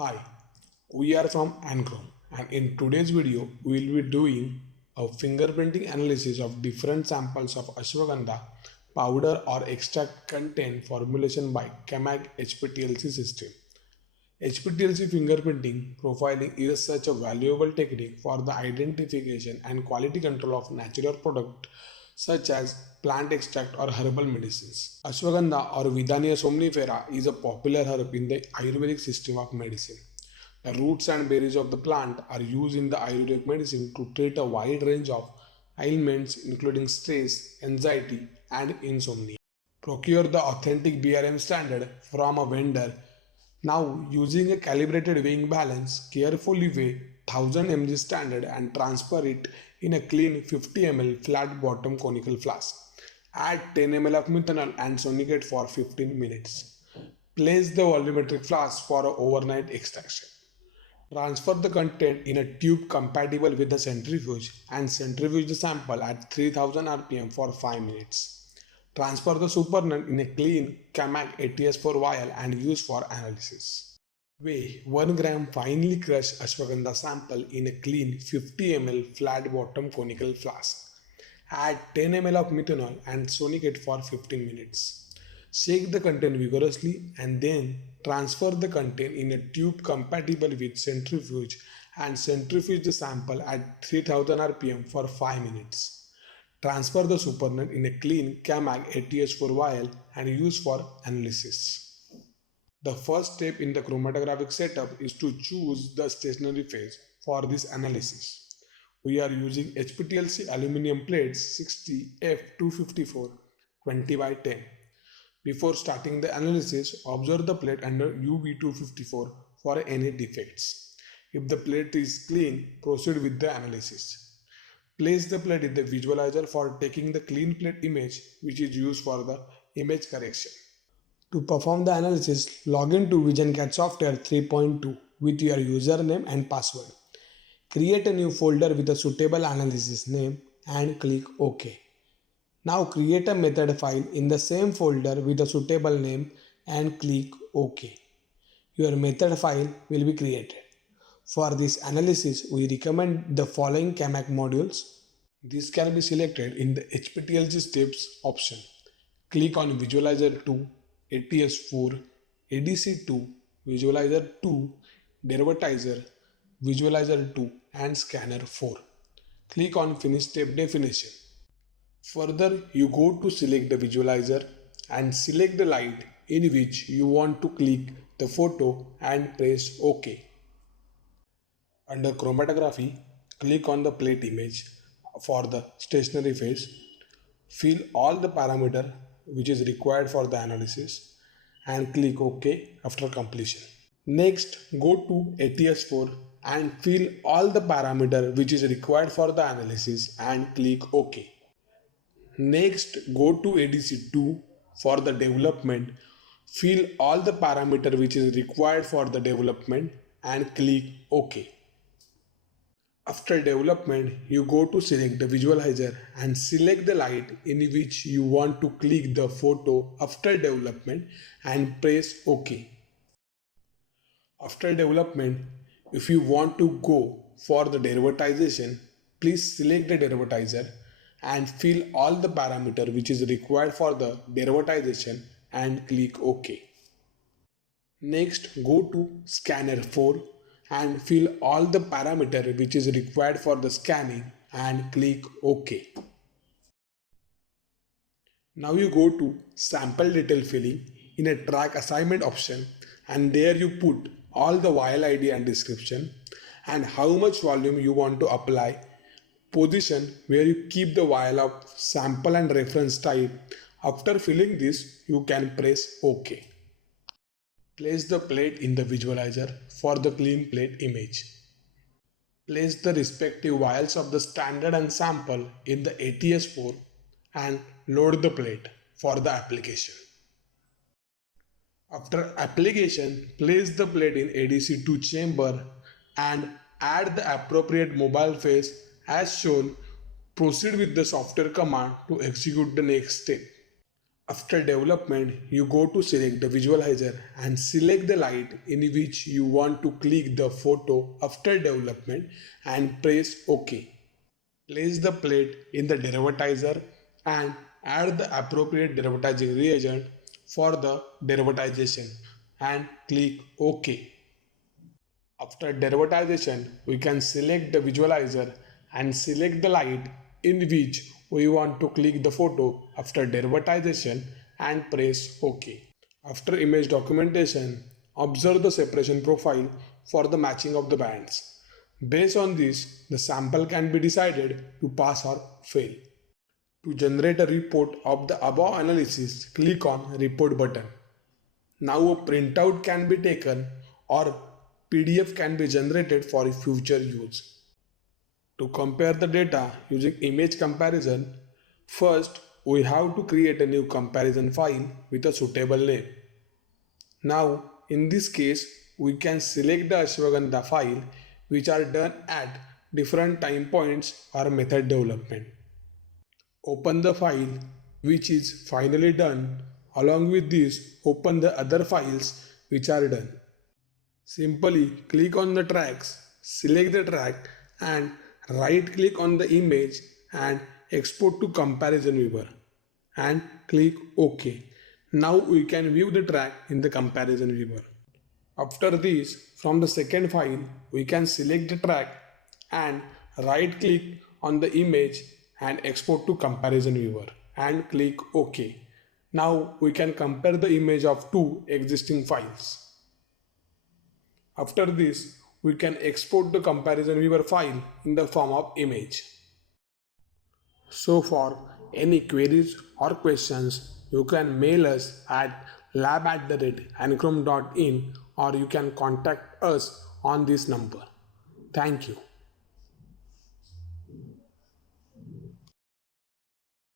Hi, we are from Anchrom, and in today's video we will be doing a fingerprinting analysis of different samples of ashwagandha powder or extract content formulation by CAMAG HPTLC system. HPTLC fingerprinting profiling is such a valuable technique for the identification and quality control of natural products such as plant extract or herbal medicines. Ashwagandha or Withania somnifera is a popular herb in the ayurvedic system of medicine. The roots and berries of the plant are used in the ayurvedic medicine to treat a wide range of ailments including stress, anxiety, and insomnia. Procure the authentic BRM standard from a vendor. Now, using a calibrated weighing balance, carefully weigh 1000 mg standard and transfer it in a clean 50 ml flat bottom conical flask. Add 10 ml of methanol and sonicate for 15 minutes. Place the volumetric flask for an overnight extraction. Transfer the content in a tube compatible with the centrifuge and centrifuge the sample at 3000 rpm for 5 minutes. Transfer the supernatant in a clean CAMAG ATS4 vial and use for analysis. Weigh 1 gram finely crushed ashwagandha sample in a clean 50 ml flat bottom conical flask. Add 10 ml of methanol and sonicate for 15 minutes. Shake the content vigorously and then transfer the content in a tube compatible with centrifuge and centrifuge the sample at 3000 rpm for 5 minutes. Transfer the supernatant in a clean CAMAG ATS4 vial and use for analysis. The first step in the chromatographic setup is to choose the stationary phase for this analysis. We are using HPTLC aluminum plates 60 F254 20 by 10. Before starting the analysis, observe the plate under UV254 for any defects. If the plate is clean, proceed with the analysis. Place the plate in the visualizer for taking the clean plate image, which is used for the image correction. To perform the analysis, log in to visionCATS software 3.2 with your username and password. Create a new folder with a suitable analysis name and click OK. Now create a method file in the same folder with a suitable name and click OK. Your method file will be created. For this analysis, we recommend the following CAMAG modules. This can be selected in the HPTLC steps option. Click on Visualizer 2, ATS4, ADC 2, Visualizer 2, Derivatizer, Visualizer 2 and Scanner 4. Click on Finish Step Definition. Further, you go to select the visualizer and select the light in which you want to click the photo and press OK. Under chromatography, click on the plate image for the stationary phase. Fill all the parameter which is required for the analysis and click OK after completion. Next, go to ATS4 and fill all the parameter which is required for the analysis and click OK. Next, go to ADC2 for the development. Fill all the parameter which is required for the development and click OK. After development, you go to select the visualizer and select the light in which you want to click the photo after development and press OK. After development, if you want to go for the derivatization, please select the derivatizer and fill all the parameter which is required for the derivatization and click OK. Next, go to Scanner 4 and fill all the parameter which is required for the scanning and click OK. Now you go to Sample Detail Filling in a Track Assignment option and there you put all the vial ID and description and how much volume you want to apply, position where you keep the vial of sample and reference type. After filling this, you can press OK. Place the plate in the visualizer for the clean plate image. Place the respective vials of the standard and sample in the ATS4 and load the plate for the application. After application, place the plate in ADC2 chamber and add the appropriate mobile phase as shown. Proceed with the software command to execute the next step. After development, you go to select the visualizer and select the light in which you want to click the photo after development and press OK. Place the plate in the derivatizer and add the appropriate derivatizing reagent for the derivatization and click OK. After derivatization, we can select the visualizer and select the light in which we want to click the photo after derivatization and press OK. After image documentation, observe the separation profile for the matching of the bands. Based on this, the sample can be decided to pass or fail. To generate a report of the above analysis, click on Report button. Now a printout can be taken or PDF can be generated for future use. To compare the data using image comparison, first we have to create a new comparison file with a suitable name. Now in this case, we can select the Ashwagandha file which are done at different time points or method development. Open the file which is finally done. Along with this, open the other files which are done. Simply click on the tracks, select the track and right click on the image and export to comparison viewer and click OK. Now we can view the track in the comparison viewer. After this, from the second file, we can select the track and right click on the image and export to comparison viewer and click OK. Now we can compare the image of two existing files. After this, we can export the comparison viewer file in the form of image. So for any queries or questions, you can mail us at lab@anchrom.in or you can contact us on this number. Thank you.